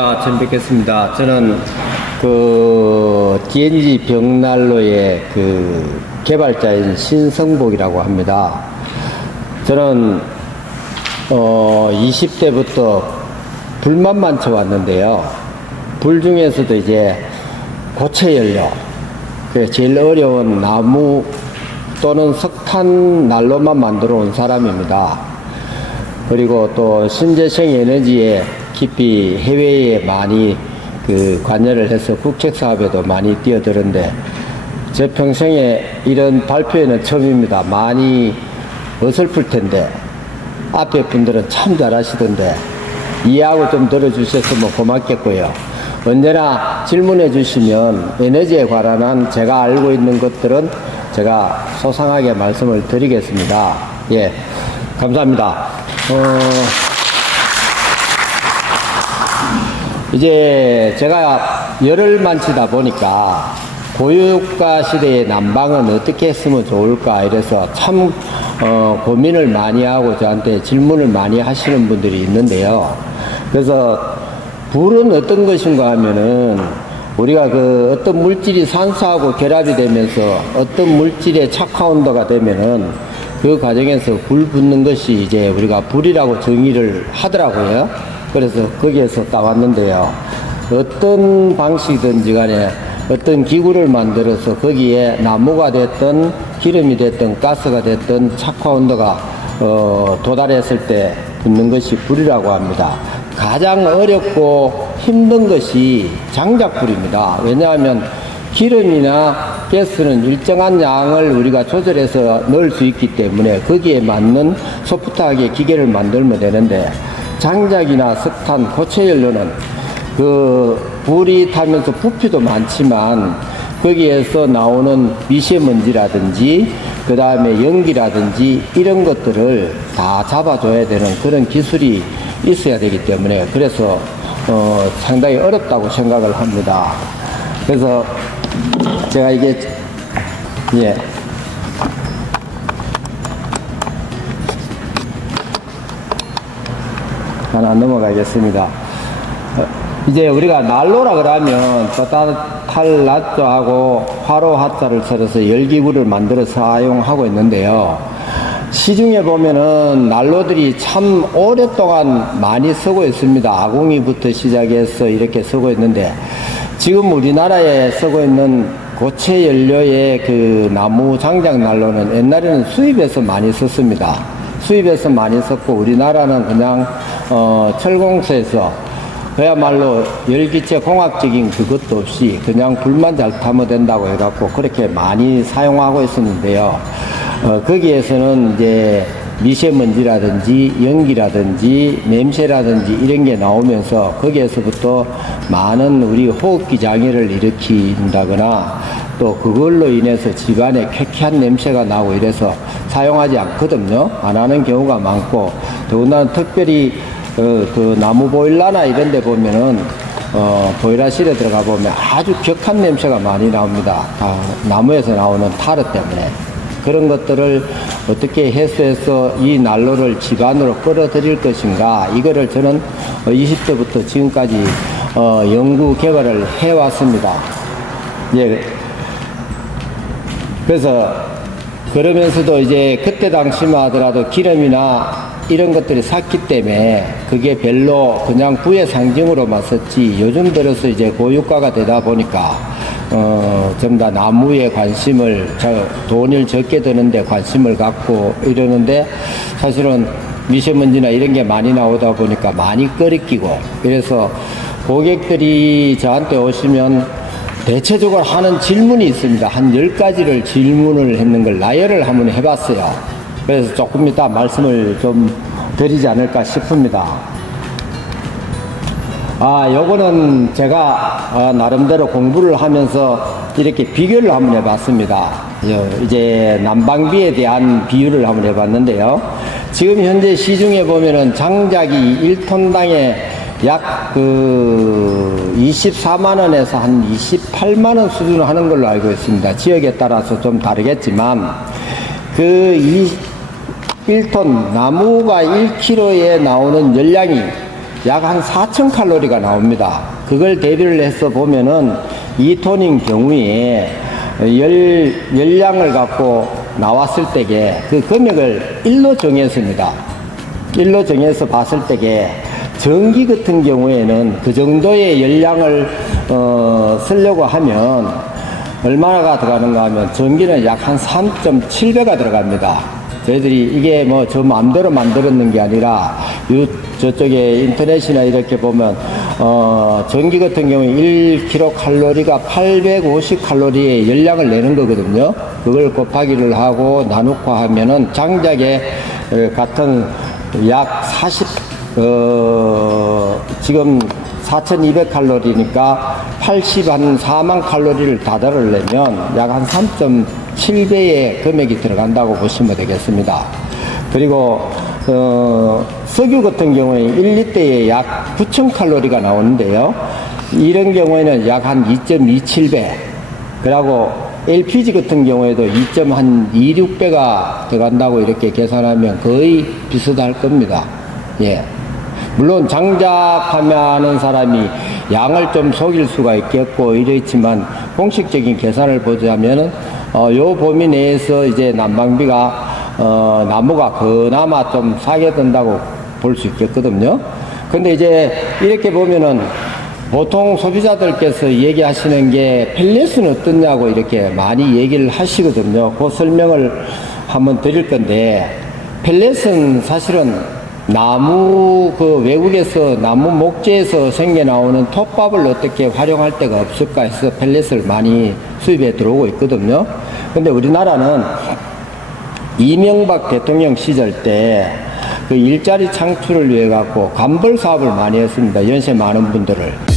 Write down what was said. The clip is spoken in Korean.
아, 처음 뵙겠습니다. 저는 그 DNG 벽난로의 그 개발자인 신성복이라고 합니다. 저는 어 20대부터 불만 많쳐 왔는데요. 불 중에서도 이제 고체 연료, 그 제일 어려운 나무 또는 석탄 난로만 만들어 온 사람입니다. 그리고 또 신재생 에너지에 깊이 해외에 많이 그 관여를 해서 국책 사업에도 많이 뛰어드는데 제 평생에 이런 발표회는 처음입니다. 많이 어설플 텐데 앞에 분들은 참 잘하시던데 이해하고 좀 들어주셨으면 고맙겠고요. 언제나 질문해 주시면 에너지에 관한 제가 알고 있는 것들은 제가 소상하게 말씀을 드리겠습니다. 예, 감사합니다. 어, 이제 제가 열을 만치다 보니까 고유가 시대의 난방은 어떻게 했으면 좋을까 이래서 참 어, 고민을 많이 하고 저한테 질문을 많이 하시는 분들이 있는데요. 그래서 불은 어떤 것인가 하면은 우리가 그 어떤 물질이 산소하고 결합이 되면서 어떤 물질의 착화 온도가 되면은 그 과정에서 불 붙는 것이 이제 우리가 불이라고 정의를 하더라고요. 그래서 거기에서 따왔는데요. 어떤 방식이든지 간에 어떤 기구를 만들어서 거기에 나무가 됐든 기름이 됐든 가스가 됐든 착화 온도가 어, 도달했을 때 붙는 것이 불이라고 합니다. 가장 어렵고 힘든 것이 장작불입니다. 왜냐하면 기름이나 가스는 일정한 양을 우리가 조절해서 넣을 수 있기 때문에 거기에 맞는 소프트하게 기계를 만들면 되는데 장작이나 석탄, 고체 연료는 그 불이 타면서 부피도 많지만 거기에서 나오는 미세먼지라든지 그 다음에 연기라든지 이런 것들을 다 잡아줘야 되는 그런 기술이 있어야 되기 때문에 그래서 어 상당히 어렵다고 생각을 합니다. 그래서 제가 이게 예 하나 넘어가겠습니다. 어, 이제 우리가 난로라 그러면 또탈 낫조하고 화로 하자를 써서 열기구를 만들어 사용하고 있는데요. 시중에 보면은 난로들이 참 오랫동안 많이 쓰고 있습니다. 아궁이부터 시작해서 이렇게 쓰고 있는데 지금 우리나라에 쓰고 있는 고체 연료의 그 나무 장작 난로는 옛날에는 수입해서 많이 썼습니다. 수입해서 많이 썼고 우리나라는 그냥 어, 철공소에서 그야말로 열기체 공학적인 그것도 없이 그냥 불만 잘 타면 된다고 해갖고 그렇게 많이 사용하고 있었는데요. 어, 거기에서는 이제 미세먼지라든지 연기라든지 냄새라든지 이런 게 나오면서 거기에서부터 많은 우리 호흡기 장애를 일으킨다거나 또 그걸로 인해서 집안에 쾌쾌한 냄새가 나고 이래서 사용하지 않거든요. 안 하는 경우가 많고 더군다나 특별히 어, 그 나무 보일러나 이런 데 보면은 어, 보일러실에 들어가 보면 아주 격한 냄새가 많이 나옵니다. 아, 나무에서 나오는 타르 때문에. 그런 것들을 어떻게 해소해서 이 난로를 집안으로 끌어들일 것인가 이거를 저는 20대부터 지금까지 어, 연구 개발을 해왔습니다. 예. 그래서 그러면서도 이제 그때 당시만 하더라도 기름이나 이런 것들이 샀기 때문에 그게 별로 그냥 부의 상징으로만 썼지. 요즘 들어서 이제 고유가가 되다 보니까 어, 전부 다 나무에 관심을, 저, 돈을 적게 드는데 관심을 갖고 이러는데 사실은 미세먼지나 이런 게 많이 나오다 보니까 많이 꺼리끼고. 그래서 고객들이 저한테 오시면 대체적으로 하는 질문이 있습니다. 한 열가지를 질문을 했는 걸 나열을 한번 해봤어요. 그래서 조금 이따 말씀을 좀 드리지 않을까 싶습니다. 아, 요거는 제가 어, 나름대로 공부를 하면서 이렇게 비교를 한번 해봤습니다. 요, 이제 난방비에 대한 비율을 한번 해봤는데요. 지금 현재 시중에 보면은 장작이 1톤당에 약 그 24만 원에서 한 28만 원 수준을 하는 걸로 알고 있습니다. 지역에 따라서 좀 다르겠지만, 그 1톤 나무가 1kg에 나오는 열량이 약 한 4천 칼로리가 나옵니다. 그걸 대비를 해서 보면은 2톤인 경우에 열, 열량을 갖고 나왔을 때에 그 금액을 일로 정했습니다. 일로 정해서 봤을 때에 전기 같은 경우에는 그 정도의 열량을 어, 쓰려고 하면 얼마나가 들어가는가 하면 전기는 약 한 3.7배가 들어갑니다. 저희들이 이게 뭐 저 마음대로 만들었는 게 아니라 요 저쪽에 인터넷이나 이렇게 보면 어 전기 같은 경우에 1kcal 칼로리가 850 칼로리의 열량을 내는 거거든요. 그걸 곱하기를 하고 나누고 하면은 장작에 어, 같은 약 40, 어, 지금 4,200 칼로리니까 80 한 4만 칼로리를 다달으려면 약 한 3.7배의 금액이 들어간다고 보시면 되겠습니다. 그리고 어, 석유 같은 경우에 1리터에 약 9,000 칼로리가 나오는데요. 이런 경우에는 약 한 2.27배. 그리고 LPG 같은 경우에도 2.26배가 들어간다고 이렇게 계산하면 거의 비슷할 겁니다. 예. 물론 장작하면 사람이 양을 좀 속일 수가 있겠고 이렇지만 공식적인 계산을 보자면은 어, 요 범위 내에서 이제 난방비가 어, 나무가 그나마 좀 싸게 든다고 볼 수 있겠거든요. 근데 이제 이렇게 보면은 보통 소비자들께서 얘기하시는 게 펠렛은 어떻냐고 이렇게 많이 얘기를 하시거든요. 그 설명을 한번 드릴 건데 펠렛은 사실은 나무 그 외국에서 나무 목재에서 생겨 나오는 톱밥을 어떻게 활용할 데가 없을까 해서 펠렛을 많이 수입해 들어오고 있거든요. 근데 우리나라는 이명박 대통령 시절 때 그 일자리 창출을 위해 갖고 간벌 사업을 많이 했습니다. 연세 많은 분들을.